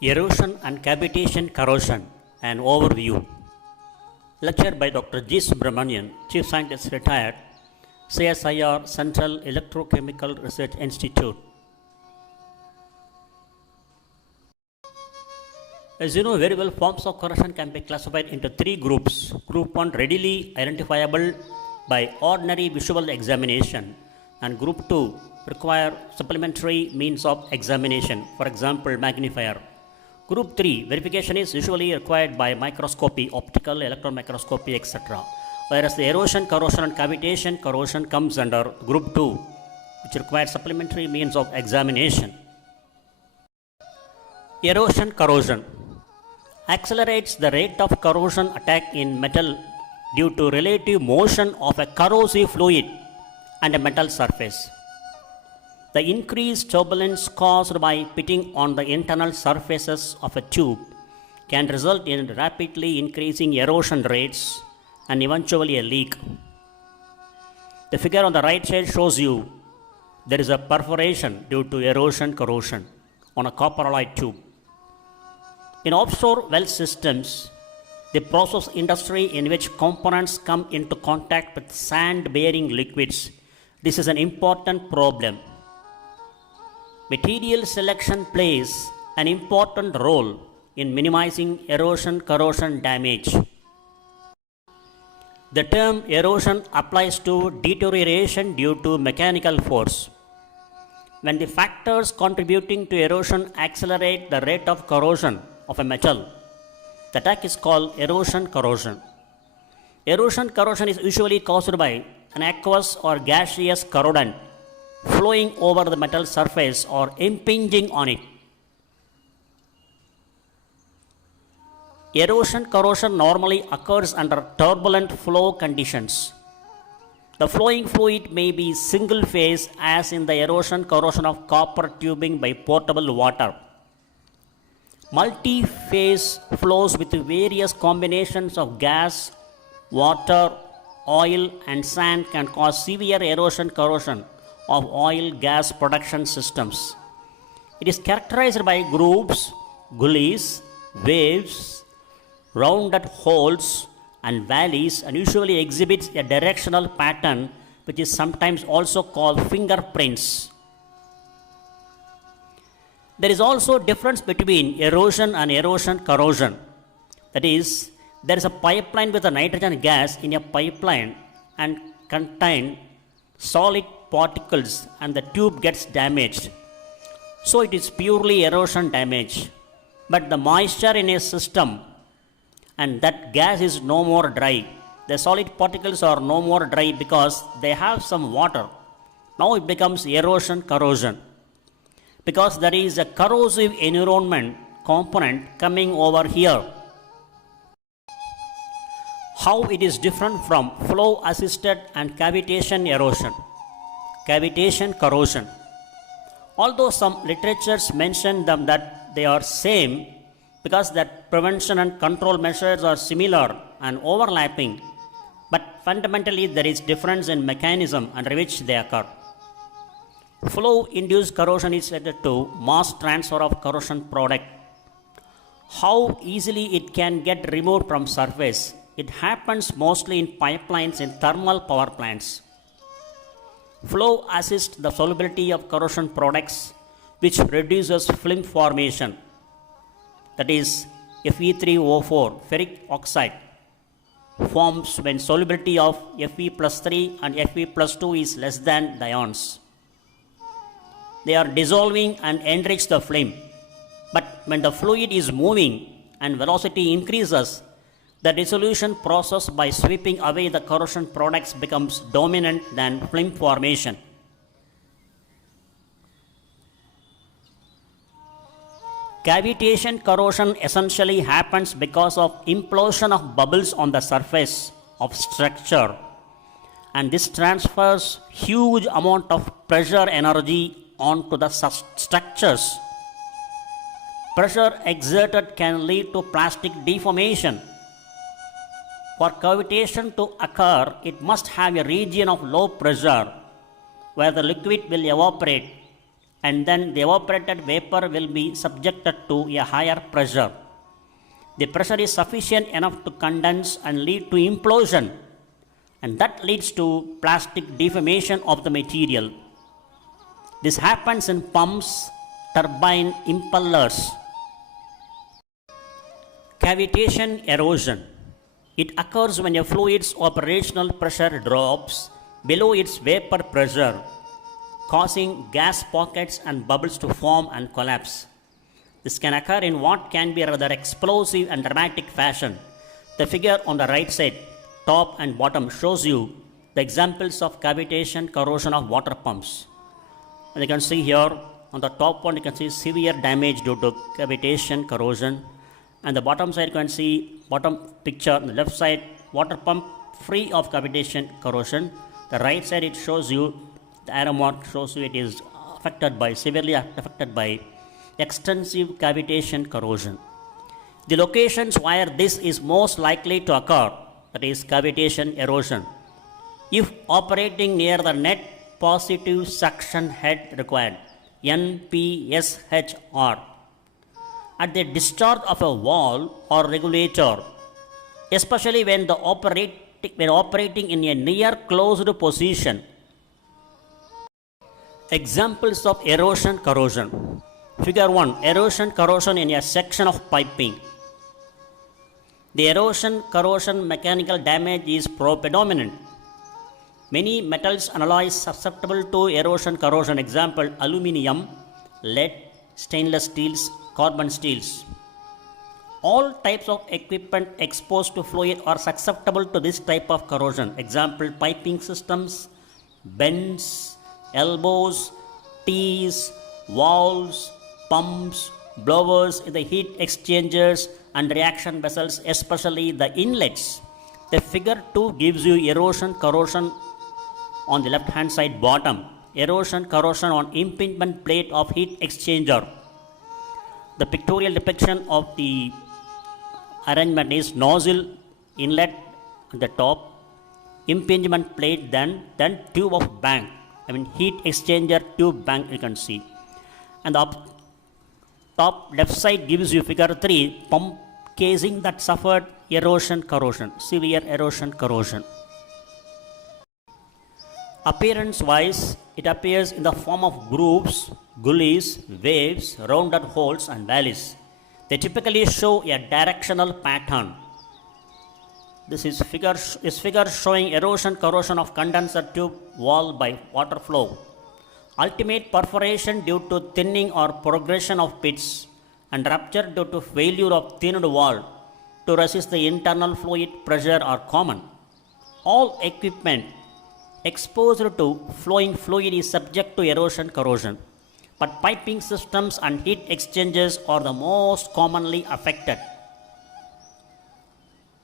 Erosion and Cavitation Corrosion, an overview. Lecture by Dr.G.Subramanian, Chief Scientist retired, CSIR Central Electrochemical Research Institute. As you know very well, forms of corrosion can be classified into three groups. Group 1, readily identifiable by ordinary visual examination, and Group 2 require supplementary means of examination, for example magnifier. Group 3, verification is usually required by microscopy, optical, electron microscopy, etc. Whereas the erosion, corrosion and cavitation corrosion comes under Group 2, which requires supplementary means of examination. Erosion corrosion accelerates the rate of corrosion attack in metal due to relative motion of a corrosive fluid and a metal surface. The increased turbulence caused by pitting on the internal surfaces of a tube can result in rapidly increasing erosion rates and eventually a leak. The figure on the right side shows you there is a perforation due to erosion corrosion on a copper alloy tube. In offshore well systems, the process industry in which components come into contact with sand-bearing liquids, this is an important problem. Material selection plays an important role in minimizing erosion corrosion damage. The term erosion applies to deterioration due to mechanical force. When the factors contributing to erosion accelerate the rate of corrosion of a metal, the attack is called erosion corrosion. Erosion corrosion is usually caused by an aqueous or gaseous corrodant flowing over the metal surface or impinging on it. Erosion corrosion normally occurs under turbulent flow conditions. The flowing fluid may be single phase, as in the erosion corrosion of copper tubing by potable water. Multi-phase flows with various combinations of gas, water, oil and sand can cause severe erosion corrosion of oil gas production systems. It is characterized by grooves, gullies, waves, rounded holes and valleys, and usually exhibits a directional pattern which is sometimes also called fingerprints. There is also a difference between erosion and erosion corrosion. That is, there is a pipeline with a nitrogen gas in a pipeline and contain solid particles and the tube gets damaged. So it is purely erosion damage. But the moisture in a system and that gas is no more dry. The solid particles are no more dry because they have some water. Now it becomes erosion corrosion, because there is a corrosive environment component coming over here. How it is different from flow assisted and cavitation erosion. Cavitation corrosion. Although some literatures mention them that they are same because that prevention and control measures are similar and overlapping, but fundamentally there is difference in mechanism under which they occur. Flow-induced corrosion is related to mass transfer of corrosion product. How easily it can get removed from surface. It happens mostly in pipelines in thermal power plants. Flow assists the solubility of corrosion products, which reduces film formation. That is, Fe3O4, ferric oxide, forms when solubility of Fe plus 3 and Fe plus 2 is less than the ions. They are dissolving and enrich the film. But when the fluid is moving and velocity increases, the dissolution process by sweeping away the corrosion products becomes dominant than film formation. Cavitation corrosion essentially happens because of implosion of bubbles on the surface of structure, and this transfers huge amount of pressure energy onto the structures. Pressure exerted can lead to plastic deformation. For cavitation to occur, it must have a region of low pressure where the liquid will evaporate and then the evaporated vapor will be subjected to a higher pressure. The pressure is sufficient enough to condense and lead to implosion, and that leads to plastic deformation of the material. This happens in pumps, turbine, impellers. Cavitation erosion. It occurs when a fluid's operational pressure drops below its vapor pressure, causing gas pockets and bubbles to form and collapse. This can occur in what can be a rather explosive and dramatic fashion. The figure on the right side, top and bottom, shows you the examples of cavitation corrosion of water pumps. And you can see here on the top one, you can see severe damage due to cavitation corrosion. And the bottom side, you can see bottom picture on the left side, water pump free of cavitation corrosion. The right side, it shows you, the arrow mark shows you it is severely affected by extensive cavitation corrosion. The locations where this is most likely to occur, that is cavitation erosion, if operating near the net positive suction head required, NPSHR, at the discharge of a valve or regulator, especially when operating in a near closed position. Examples of erosion corrosion. Figure 1. Erosion corrosion in a section of piping. The erosion corrosion mechanical damage is predominant. Many metals and alloys susceptible to erosion corrosion, example aluminium, lead, stainless steels, carbon steels. All types of equipment exposed to fluid are susceptible to this type of corrosion, example piping systems, bends, elbows, T's, valves, pumps, blowers, the heat exchangers and reaction vessels, especially the inlets. The figure 2 gives you erosion corrosion on the left hand side bottom, erosion corrosion on impingement plate of heat exchanger. The pictorial depiction of the arrangement is nozzle inlet at the top, impingement plate, then tube of bank, heat exchanger tube bank you can see. And the top left side gives you figure 3, pump casing that suffered erosion corrosion, severe erosion corrosion. Appearance wise, it appears in the form of grooves, gullies, waves, rounded holes and valleys. They typically show a directional pattern. This figure showing erosion corrosion of condenser tube wall by water flow. Ultimate perforation due to thinning or progression of pits, and rupture due to failure of thinned wall to resist the internal fluid pressure are common. All equipment exposed to flowing fluid is subject to erosion corrosion, but piping systems and heat exchangers are the most commonly affected.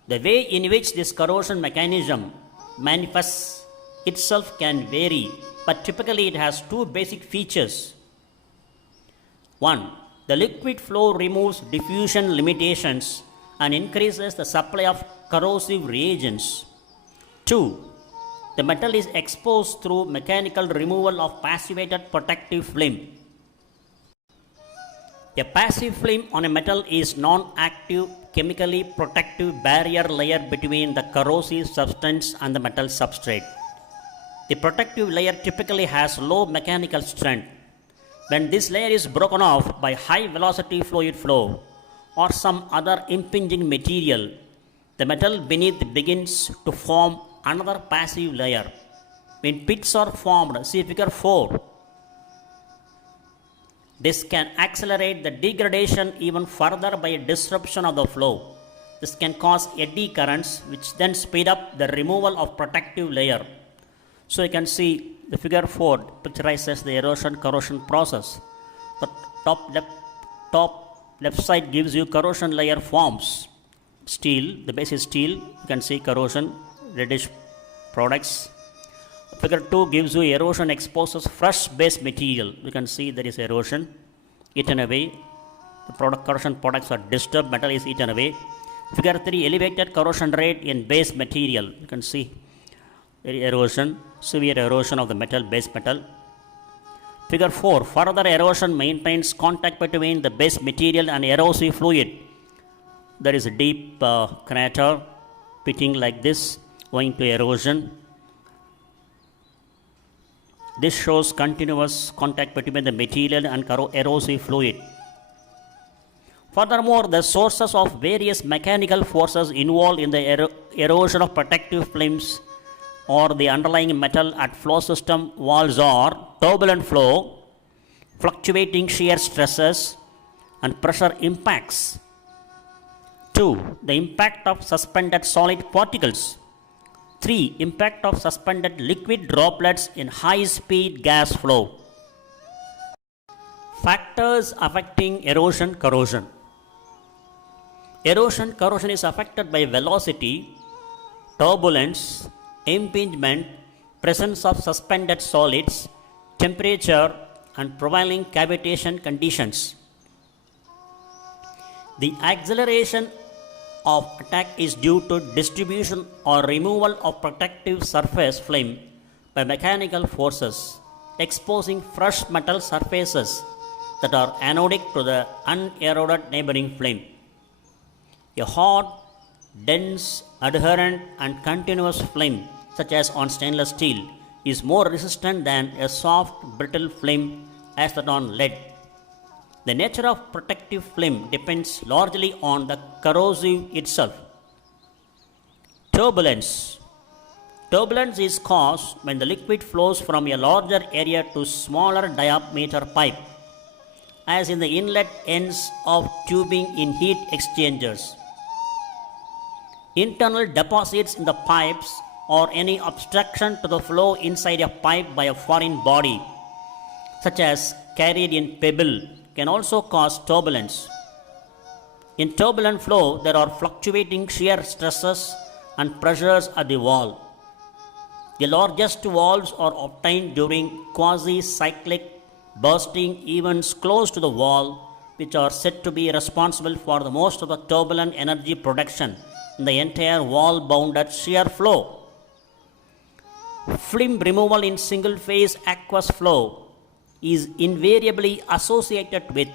The way in which this corrosion mechanism manifests itself can vary, but typically it has two basic features. 1. The liquid flow removes diffusion limitations and increases the supply of corrosive reagents. 2. The metal is exposed through mechanical removal of passivated protective film. A passive film on a metal is non-active, chemically protective barrier layer between the corrosive substance and the metal substrate. The protective layer typically has low mechanical strength. When this layer is broken off by high velocity fluid flow or some other impinging material, the metal beneath begins to form another passive layer. When pits are formed, see figure 4, this can accelerate the degradation even further by a disruption of the flow. This can cause eddy currents, which then speed up the removal of protective layer. So you can see the figure 4 picturizes the erosion corrosion process. The top left side gives you corrosion layer forms. Steel, the base is steel, you can see corrosion, reddish products. Figure 2 gives you erosion exposes fresh base material. You can see there is erosion, eaten away. The corrosion products are disturbed, metal is eaten away. Figure 3, elevated corrosion rate in base material. You can see erosion, severe erosion of the metal, base metal. Figure 4. Further erosion maintains contact between the base material and erosive fluid. There is a deep crater pitting like this owing to erosion. This shows continuous contact between the material and erosive fluid. Furthermore, the sources of various mechanical forces involved in the erosion of protective films or the underlying metal at flow system walls are turbulent flow, fluctuating shear stresses, and pressure impacts. 2. The impact of suspended solid particles. 3. Impact of suspended liquid droplets in high-speed gas flow. Factors affecting erosion corrosion. Erosion corrosion is affected by velocity, turbulence, impingement, presence of suspended solids, temperature, and prevailing cavitation conditions. The acceleration of attack is due to distribution or removal of protective surface film by mechanical forces, exposing fresh metal surfaces that are anodic to the uneroded neighboring film. A hard, dense, adherent, and continuous film, such as on stainless steel, is more resistant than a soft, brittle film as that on lead. The nature of protective film depends largely on the corrosive itself. Turbulence. Turbulence is caused when the liquid flows from a larger area to smaller diameter pipe, as in the inlet ends of tubing in heat exchangers. Internal deposits in the pipes or any obstruction to the flow inside a pipe by a foreign body, such as carried in pebble, can also cause turbulence. In turbulent flow, there are fluctuating shear stresses and pressures at the wall. The largest valves are obtained during quasi-cyclic bursting events close to the wall, which are said to be responsible for the most of the turbulent energy production in the entire wall-bounded shear flow. Film removal in single-phase aqueous flow is invariably associated with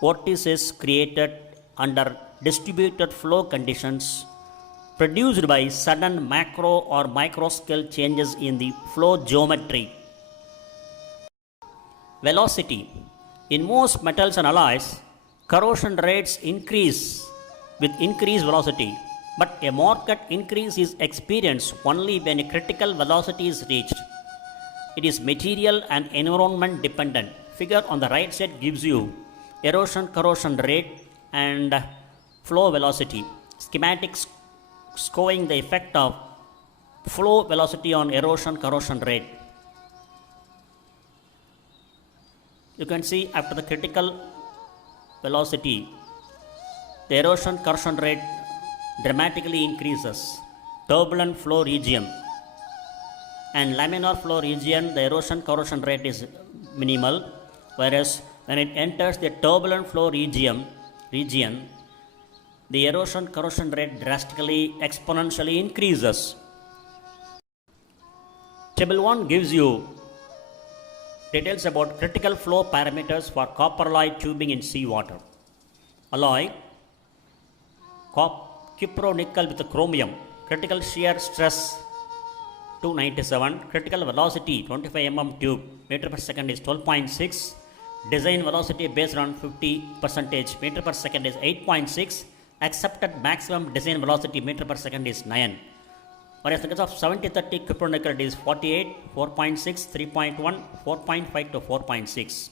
vortices created under distributed flow conditions produced by sudden macro or micro scale changes in the flow geometry. Velocity. In most metals and alloys, corrosion rates increase with increased velocity, but a marked increase is experienced only when a critical velocity is reached. It is material and environment dependent. Figure on the right side gives you erosion corrosion rate and flow velocity. Schematics showing the effect of flow velocity on erosion corrosion rate. You can see after the critical velocity, the erosion corrosion rate dramatically increases. Turbulent flow region and laminar flow region, the erosion corrosion rate is minimal, whereas when it enters the turbulent flow region, the erosion corrosion rate drastically exponentially increases. Table 1 gives you details about critical flow parameters for copper alloy tubing in seawater. Alloy, cupronickel with chromium, critical shear stress 297, critical velocity 25 mm tube, meter per second is 12.6, design velocity based on 50% meter per second is 8.6, accepted maximum design velocity meter per second is 9. Whereas in the case of 7030 cupronickel it is 48, 4.6, 3.1, 4.5 to 4.6.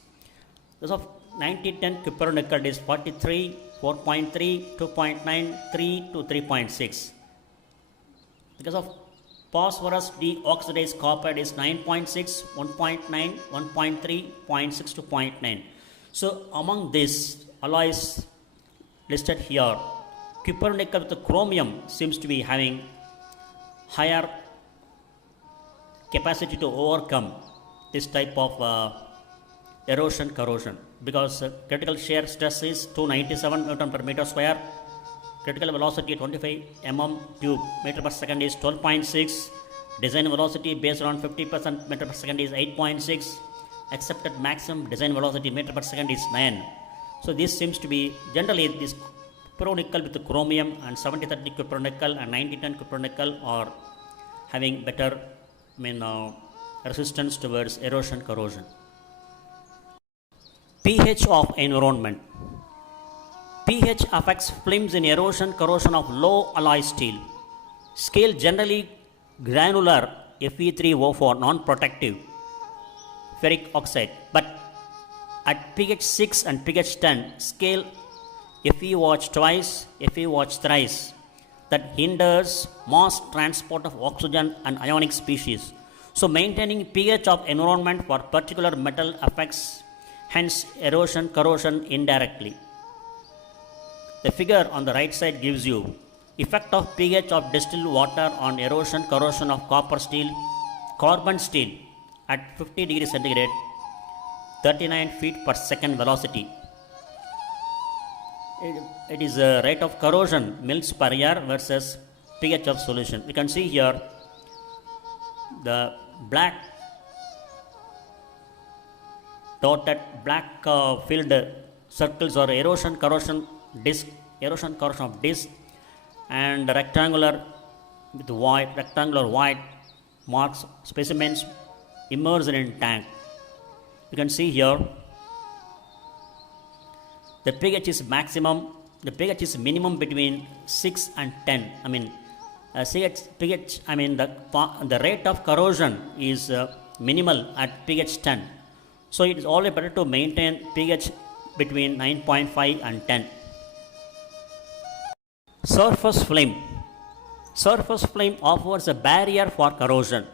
This of 9010 cupronickel it is 43, 4.3, 2.9, 3 to 3.6. Because of phosphorus deoxidized copper is 9.6, 1.9, 1.3, 0.6 to 0.9. So among these alloys listed here, cupronickel with chromium seems to be having higher capacity to overcome this type of erosion corrosion, because critical shear stress is 297 Newton per meter square, critical velocity 25 mm tube, meter per second is 12.6, design velocity based on 50% meter per second is 8.6, accepted maximum design velocity meter per second is 9. So this seems to be generally this cupronickel with the chromium and 7030 cupronickel and 9010 cupronickel are having better resistance towards erosion corrosion. pH of environment. pH affects films in erosion corrosion of low alloy steel. Scale generally granular Fe3O4 non-protective ferric oxide, but at pH 6 and pH 10 scale Fe watch twice, Fe watch thrice, that hinders mass transport of oxygen and ionic species. So maintaining pH of environment for particular metal affects hence erosion corrosion indirectly. The figure on the right side gives you effect of pH of distilled water on erosion corrosion of carbon steel at 50 degrees centigrade, 39 feet per second velocity. It is a rate of corrosion mils per year versus pH of solution. We can see here the black dotted filled circles are erosion corrosion of disc, and rectangular white marks specimens immersed in tank. You can see here the pH is minimum between 6 and 10. The rate of corrosion is minimal at pH 10. So it is always better to maintain pH between 9.5 and 10. Surface flame. Surface flame offers a barrier for corrosion.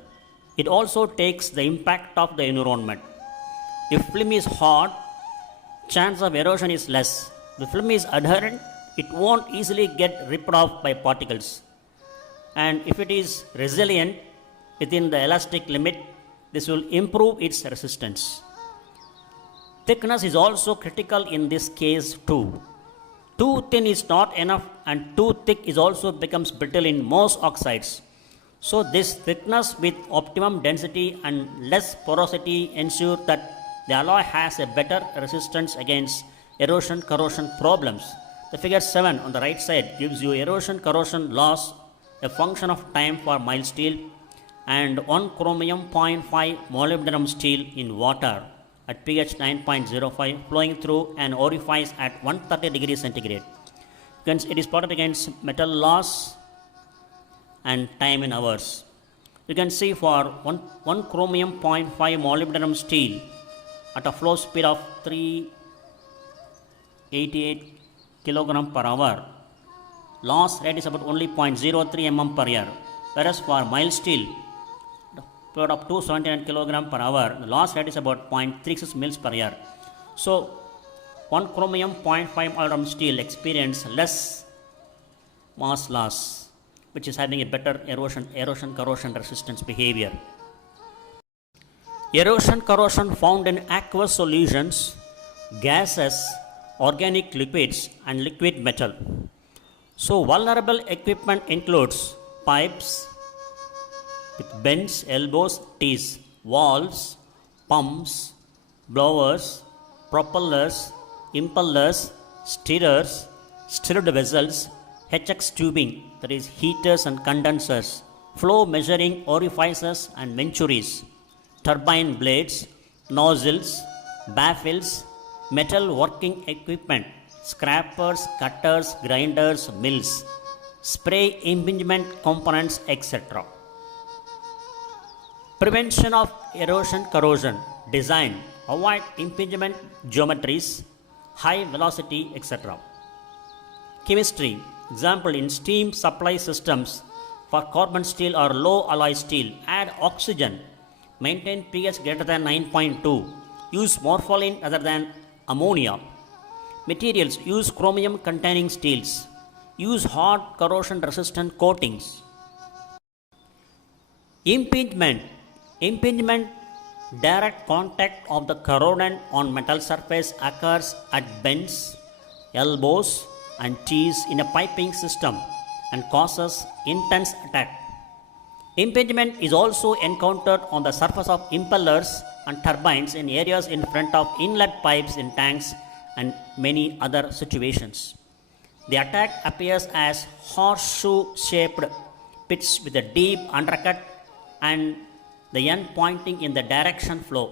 It also takes the impact of the environment. If film is hard, chance of erosion is less. The film is adherent, it won't easily get ripped off by particles. And if it is resilient within the elastic limit, this will improve its resistance. Thickness is also critical in this case too. Too thin is not enough and too thick is also becomes brittle in most oxides. So this thickness with optimum density and less porosity ensure that the alloy has a better resistance against erosion corrosion problems. The figure 7 on the right side gives you erosion corrosion loss, a function of time for mild steel, and 1 chromium 0.5 molybdenum steel in water at pH 9.05 flowing through an orifice at 130 degrees centigrade. It is plotted against metal loss and time in hours. You can see for 1 chromium 0.5 molybdenum steel at a flow speed of 388 kg per hour, loss rate is about only 0.03 mm per year, whereas for mild steel, flow of 279 kg per hour, the loss rate is about 0.36 mils per year. So 1 chromium 0.5 molybdenum steel experience less mass loss, which is having a better erosion corrosion resistance behavior. Erosion corrosion found in aqueous solutions, gases, organic liquids and liquid metal. So vulnerable equipment includes pipes with bends, elbows, T's, valves, pumps, blowers, propellers, impellers, stirrers, stirred vessels, HX tubing, that is heaters and condensers, flow measuring orifices and venturies, turbine blades, nozzles, baffles, metal working equipment, scrapers, cutters, grinders, mills, spray impingement components, etc. Prevention of erosion corrosion, design, avoid impingement geometries, high velocity, etc. Chemistry, example in steam supply systems for carbon steel or low alloy steel, add oxygen, maintain pH greater than 9.2, use morpholine other than ammonia. Materials, use chromium containing steels, use hard corrosion resistant coatings. Impingement, direct contact of the corrodant on metal surface occurs at bends, elbows and T's in a piping system and causes intense attack. Impingement is also encountered on the surface of impellers and turbines in areas in front of inlet pipes in tanks and many other situations. The attack appears as horseshoe-shaped pits with a deep undercut and the end pointing in the direction flow.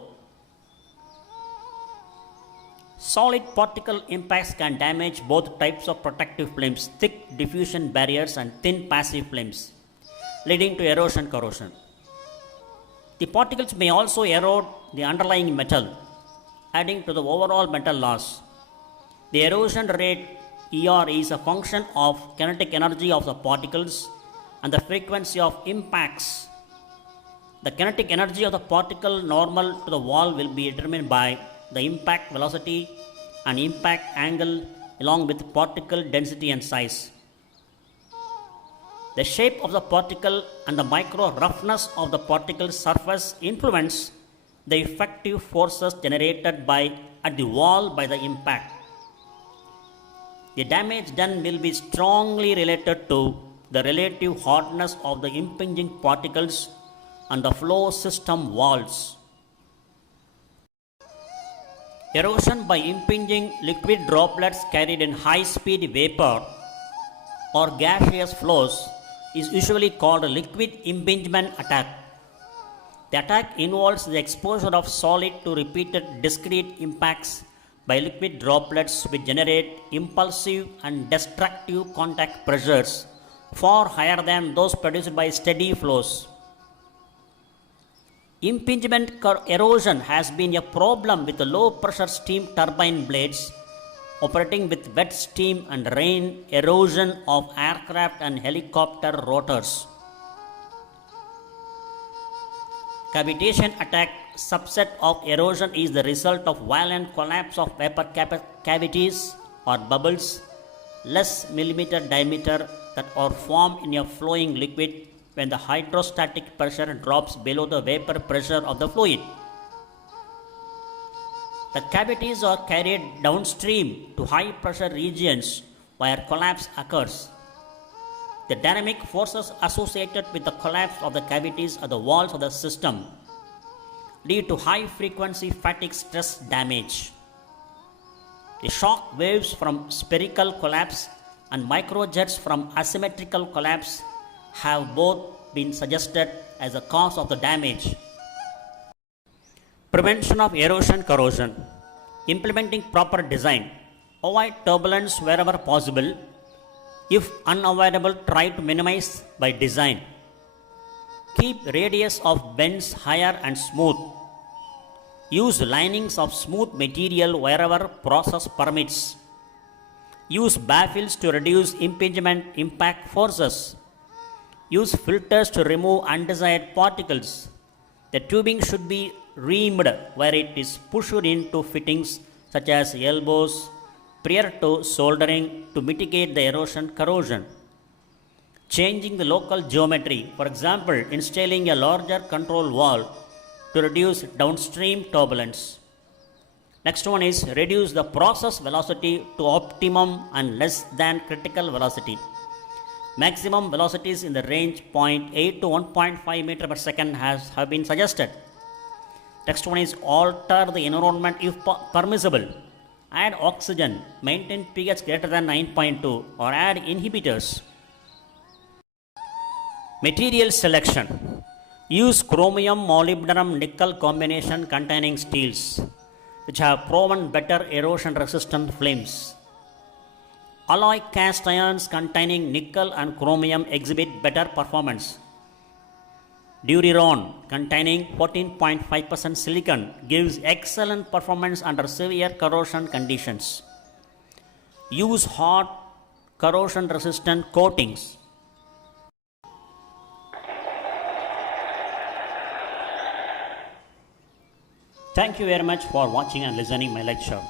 Solid particle impacts can damage both types of protective films, thick diffusion barriers and thin passive films, leading to erosion corrosion. The particles may also erode the underlying metal, adding to the overall metal loss. The erosion rate ER is a function of kinetic energy of the particles and the frequency of impacts. The kinetic energy of the particle normal to the wall will be determined by the impact velocity and impact angle along with particle density and size. The shape of the particle and the micro roughness of the particle surface influence the effective forces generated at the wall by the impact. The damage done will be strongly related to the relative hardness of the impinging particles and the flow system walls. Erosion by impinging liquid droplets carried in high-speed vapor or gaseous flows is usually called a liquid impingement attack. The attack involves the exposure of solid to repeated discrete impacts by liquid droplets which generate impulsive and destructive contact pressures far higher than those produced by steady flows. Impingement erosion has been a problem with the low pressure steam turbine blades operating with wet steam and rain erosion of aircraft and helicopter rotors. Cavitation attack subset of erosion is the result of violent collapse of vapor cavities or bubbles less millimeter diameter that are formed in a flowing liquid when the hydrostatic pressure drops below the vapor pressure of the fluid. The cavities are carried downstream to high pressure regions where collapse occurs. The dynamic forces associated with the collapse of the cavities at the walls of the system lead to high frequency fatigue stress damage. The shock waves from spherical collapse and microjets from asymmetrical collapse have both been suggested as a cause of the damage. Prevention of erosion corrosion. Implementing proper design. Avoid turbulence wherever possible. If unavoidable, try to minimize by design. Keep radius of bends higher and smooth. Use linings of smooth material wherever process permits. Use baffles to reduce impingement impact forces. Use filters to remove undesired particles. The tubing should be reamed where it is pushed into fittings such as elbows prior to soldering to mitigate the erosion corrosion. Changing the local geometry, for example, installing a larger control wall to reduce downstream turbulence. Next one is reduce the process velocity to optimum and less than critical velocity. Maximum velocities in the range 0.8 to 1.5 meter per second have been suggested. Next one is alter the environment if permissible. Add oxygen, maintain pH greater than 9.2 or add inhibitors. Material selection. Use chromium molybdenum nickel combination containing steels which have proven better erosion resistant films. Alloy cast irons containing nickel and chromium exhibit better performance. Duriron containing 14.5% silicon gives excellent performance under severe corrosion conditions. Use hard corrosion resistant coatings. Thank you very much for watching and listening my lecture.